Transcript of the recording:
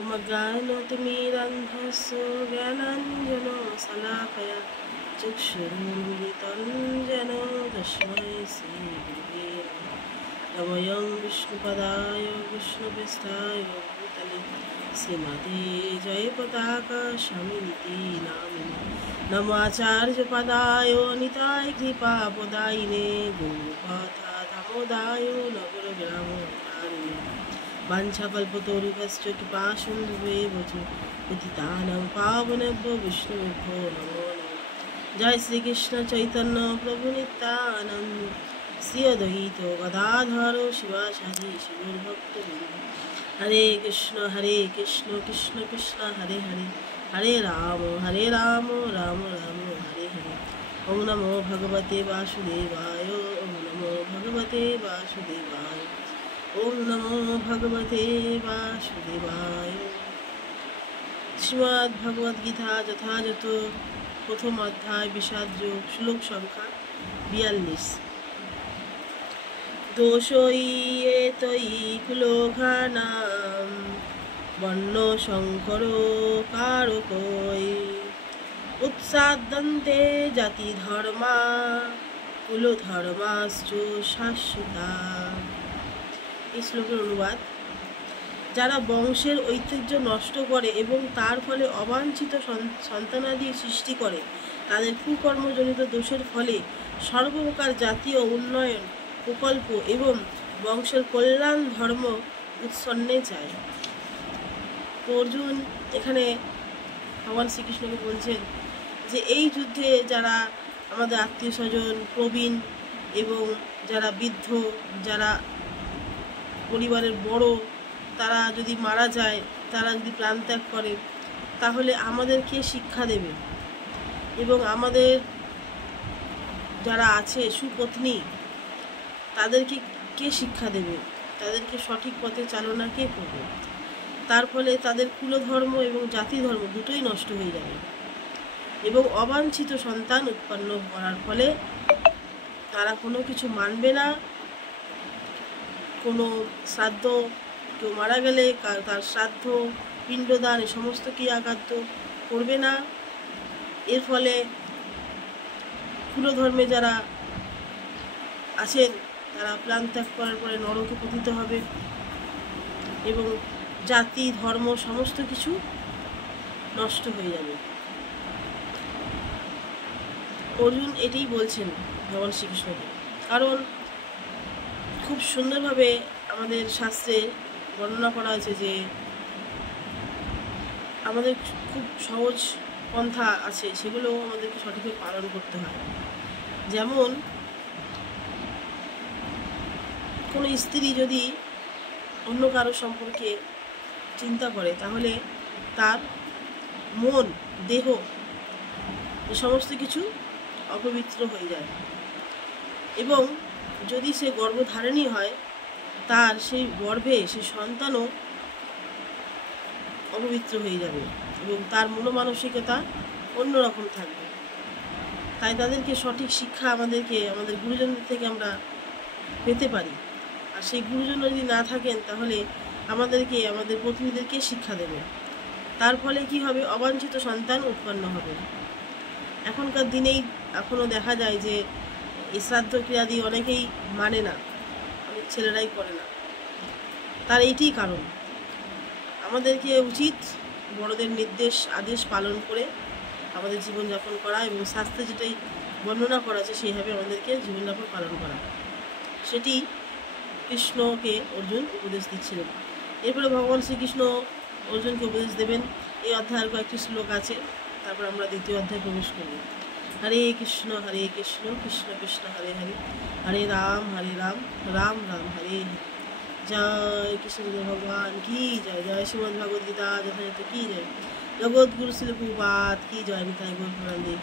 ओमज्ञानतिमिरन्धस्य ज्ञानाञ्जनशलाकया चक्षुरुन्मिलितं येन तस्मै श्रीगुरवे नमः। नमोऽयं विष्णुपदाय विष्णुपृष्ठाय भूतले श्रीमते जयपताका स्वामिनिति नामिने। नमाचार्यपदाय निताय कृपापदायिने गौरपथा दामोदाय नगरग्रामकारिणे। वाञ्छाकल्पतरुभ्यश्च कृपासिन्धुभ्येव च पतितानां पावनेभ्यो विष्णुभ्यो नमो नमः। जय श्री कृष्ण चैतन्य प्रभु नित्यानंद श्री अद्वैत गदाधर शिवासादि शिवभक्तवृंद। हरे कृष्ण कृष्ण कृष्ण हरे हरे हरे राम राम राम हरे हरे। ओम नमो भगवते वासुदेवाय ओम नमो भगवते वासुदेवाय ओम नमो भगवते वासुदेवाय। श्रीमद् भगवद गीता যথাযথ প্রথম অধ্যায় বিষাদ যোগ শ্লোক সংখ্যা 42। দোষই এতই কুলোঘানাম বর্ণ সংকর কারকই উৎসাদন্তে জাতি ধর্মা কুলধর্মাশ্চ শাশ্বতা। এই শ্লোকের অনুবাদ: যারা বংশের ঐতিহ্য নষ্ট করে এবং তার ফলে অবাঞ্ছিত সন্তানাদি সৃষ্টি করে, তাদের কুকর্মজনিত দোষের ফলে সর্বপ্রকার জাতীয় উন্নয়ন প্রকল্প এবং বংশের কল্যাণ ধর্ম উৎসন্নে যায়। তো অর্জুন এখানে ভগবান শ্রীকৃষ্ণকে বলছেন যে এই যুদ্ধে যারা আমাদের আত্মীয় স্বজন প্রবীণ এবং যারা বৃদ্ধ, যারা পরিবারের বড়, তারা যদি মারা যায়, তারা যদি প্রাণত্যাগ করে, তাহলে আমাদেরকে শিক্ষা দেবে এবং আমাদের যারা আছে সুপত্নী, তাদেরকে কে শিক্ষা দেবে, তাদেরকে সঠিক পথে চালনা কে করবে। তার ফলে তাদের কুলধর্ম এবং জাতি ধর্ম দুটোই নষ্ট হয়ে যাবে এবং অবাঞ্ছিত সন্তান উৎপন্ন করার ফলে তারা কোনো কিছু মানবে না। কোনো শ্রাদ্ধ, কেউ মারা গেলে তার শ্রাদ্ধ পিণ্ডদান এ সমস্ত ক্রিয়াকার্য করবে না। এর ফলে কুলধর্মে যারা আছেন তারা প্রাণ ত্যাগ করার পরে নরকে পতিত হবে এবং জাতি ধর্ম সমস্ত কিছু নষ্ট হয়ে যাবে। অর্জুন এটাই বলছেন ভগবান শ্রীকৃষ্ণকে, কারণ খুব সুন্দরভাবে আমাদের শাস্ত্রে বর্ণনা করা হয়েছে যে আমাদের খুব সহজ পন্থা আছে, সেগুলো আমাদেরকে সঠিকভাবে পালন করতে হয়। যেমন কোনো স্ত্রী যদি অন্য কারো সম্পর্কে চিন্তা করে, তাহলে তার মন দেহ এ সমস্ত কিছু অপবিত্র হয়ে যায় এবং যদি সে গর্ভধারিণী হয়, তার সেই গর্ভে সেই সন্তানও অপবিত্র হয়ে যাবে এবং তার মনোমানসিকতা অন্যরকম থাকবে। তাই তাদেরকে সঠিক শিক্ষা আমাদের গুরুজনদের থেকে আমরা পেতে পারি। আর সেই গুরুজন যদি না থাকেন, তাহলে আমাদের প্রতিনিধিদেরকে শিক্ষা দেবে। তার ফলে কি হবে? অবাঞ্ছিত সন্তান উৎপন্ন হবে। এখনকার দিনেই এখনও দেখা যায় যে এই শ্রাদ্ধ ক্রিয়াদি অনেকেই মানে না, অনেক ছেলেরাই করে না। তার এইটিই কারণ। আমাদেরকে উচিত বড়দের নির্দেশ আদেশ পালন করে আমাদের জীবনযাপন করা এবং শাস্ত্রে যেটাই বর্ণনা করা আছে সেইভাবে আমাদেরকে জীবনযাপন পালন করা। সেটি কৃষ্ণকে অর্জুন উপদেশ দিচ্ছিলেন। এরপরে ভগবান শ্রীকৃষ্ণ অর্জুনকে উপদেশ দেবেন। এই অধ্যায়ের কয়েকটি শ্লোক আছে, তারপর আমরা দ্বিতীয় অধ্যায়ে প্রবেশ করব। হরে কৃষ্ণ কৃষ্ণ কৃষ্ণ হরে হরে, হরে রাম রাম রাম হরে হরে। জয় কৃষ্ণ ভগবান কি জয়। জয় শ্রীমদ্ ভগবদ গীতা যথাযথ কি জয়। জগৎ গুরু শিল প্রভুপাদ কি জয়। নিতাই গৌর প্রেমানন্দে।